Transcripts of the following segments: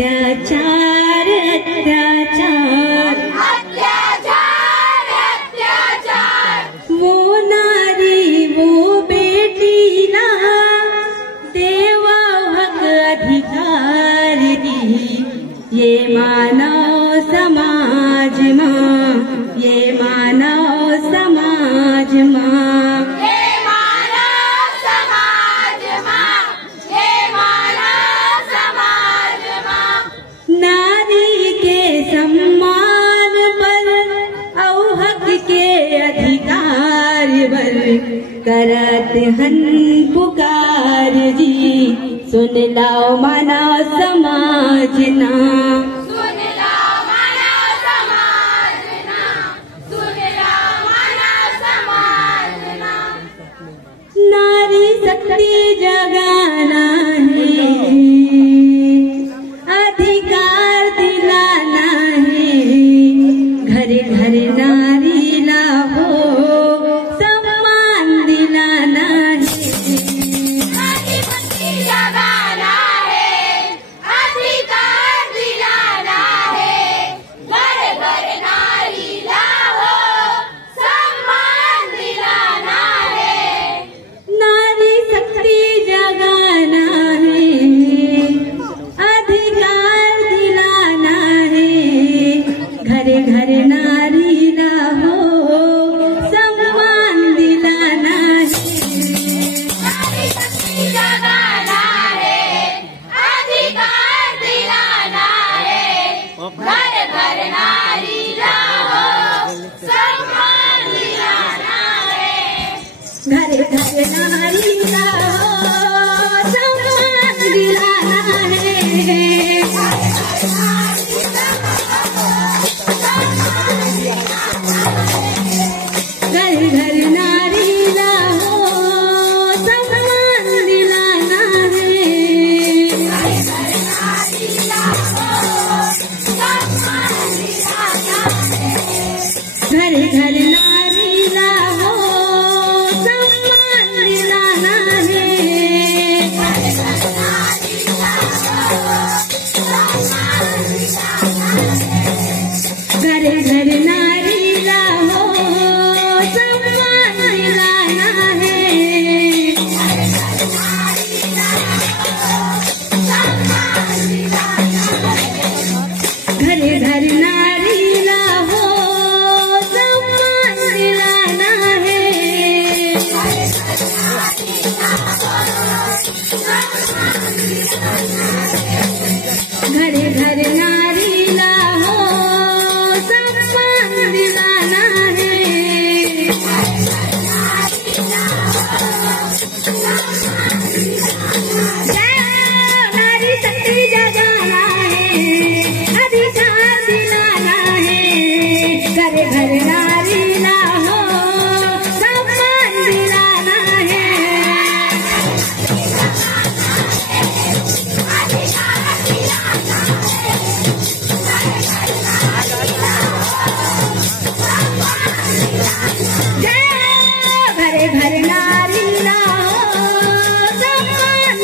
अत्याचार अत्याचार अत्याचार अत्याचार वो नारी वो बेटीला देवा हक अधिकार दी ये मानव समाज मां ये मानव समाज मां नारी के सम्मान पर और हक के अधिकार पर करत हन पुकार जी सुन लाओ मानव समाज ना सुन लाओ मानव समाज ना सुन लाओ मानव समाज ना नारी शक्ति जगाना है अधिकार दिलाना है घर घर नारी ला हो सम्मान दिलाना है शक्ति जगाना है अधिकार दिलाना है घर घर नारी लाओ सम्मान दिलाना है नारी शक्ति जगाना है अधिकार दिलाना है घर घर नारी ला हो सम्मान दिलाना है नारी शक्ति जगाना है अधिकार दिलाना है घर घर नारी लाओ सम्मान दिलाना है घर घर नारी ला हो सम्मान दिलाना है घर घर नारी ला हो सम्मान दिलाना है घर घर नारी ला हो सम्मान दिलाना है घर घर नारी ला हो सम्मान दिलाना है घर घर नारी ला हो सम्मान दिलाना है घर घर नारी ला हो सम्मान दिलाना है नारी शक्ति जगाना है अधिकार दिलाना है घर घर नारी ला हो सम्मान दिलाना है घर घर नारी ला हो सम्मान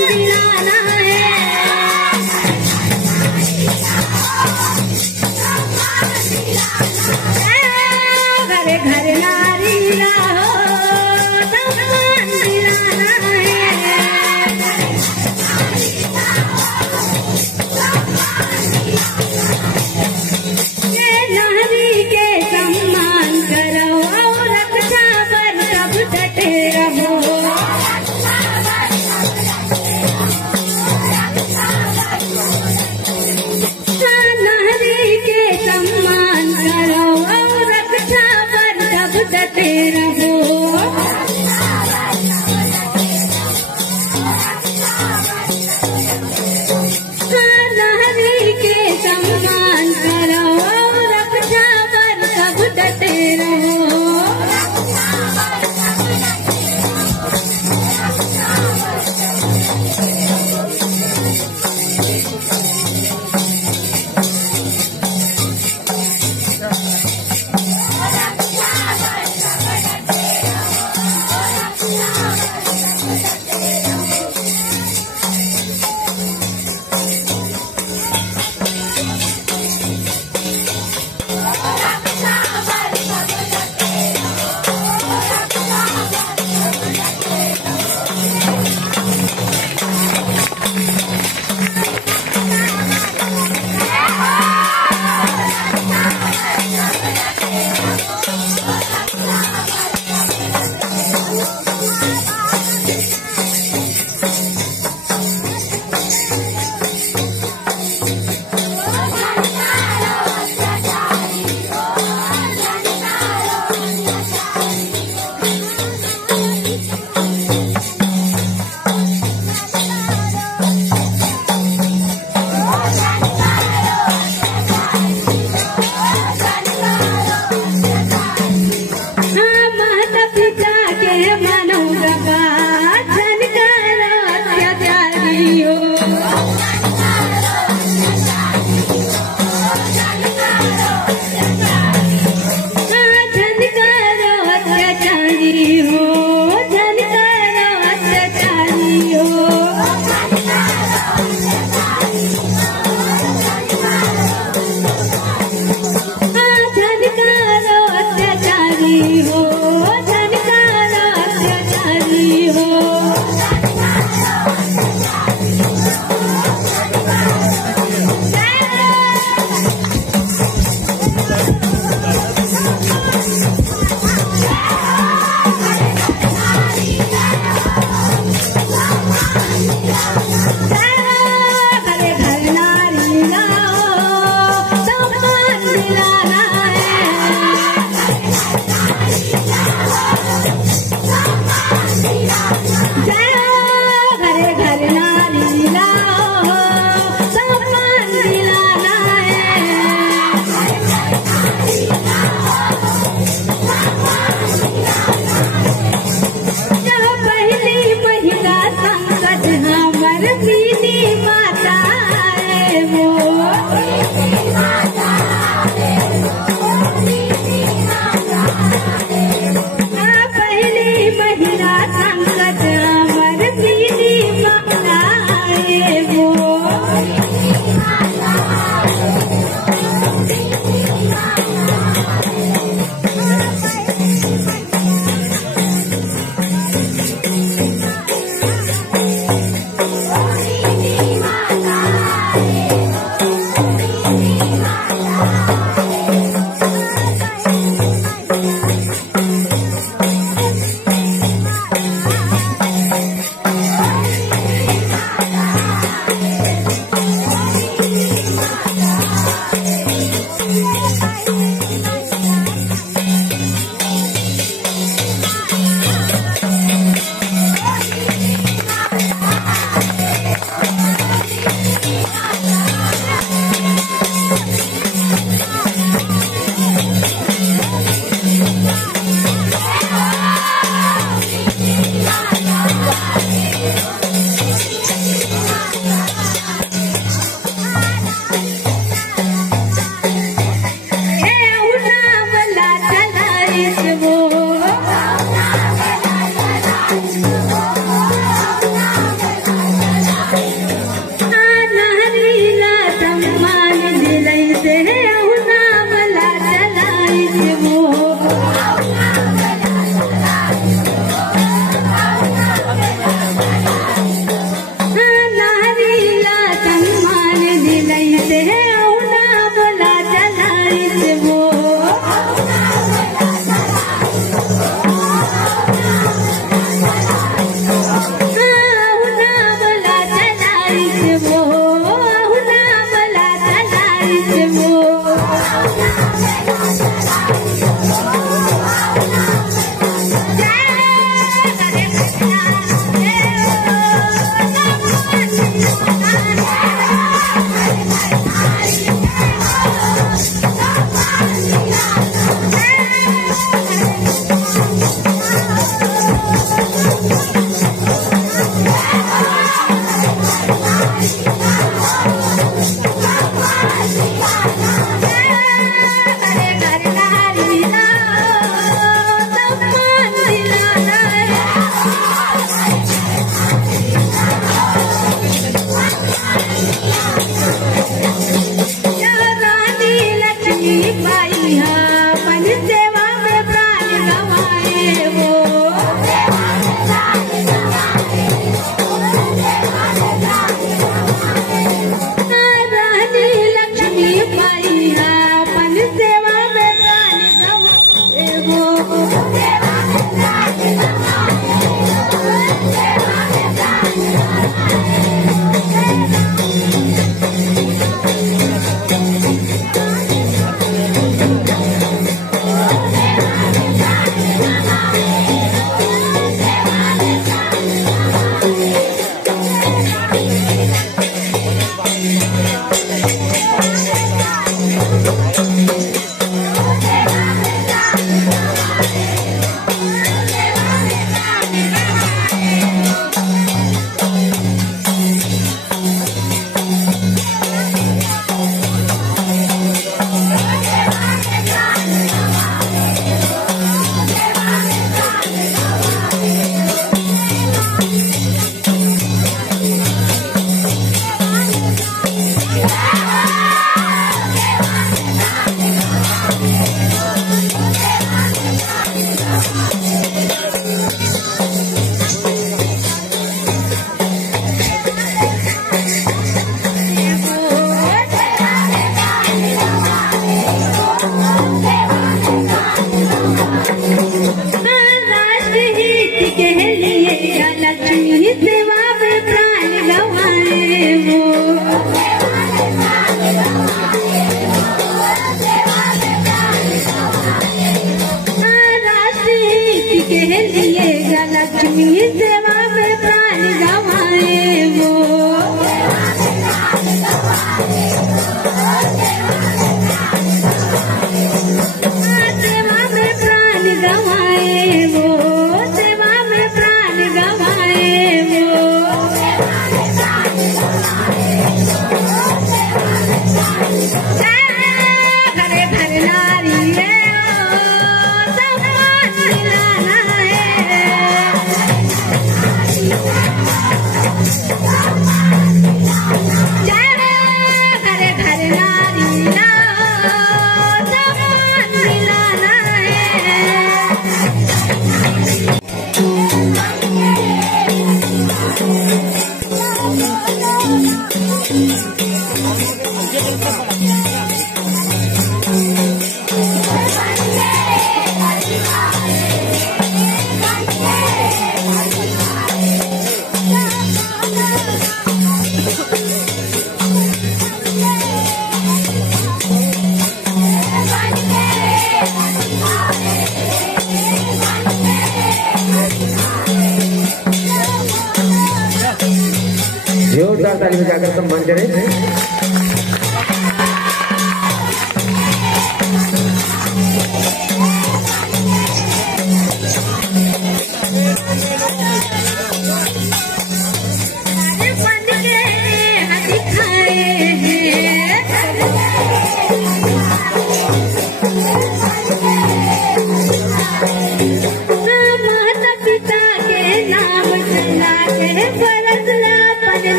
जोरदार ताली बजाकर सम्मान करें।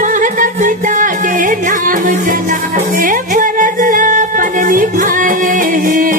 माता पिता के नाम चला के फर्ज अपन निभाए हैं।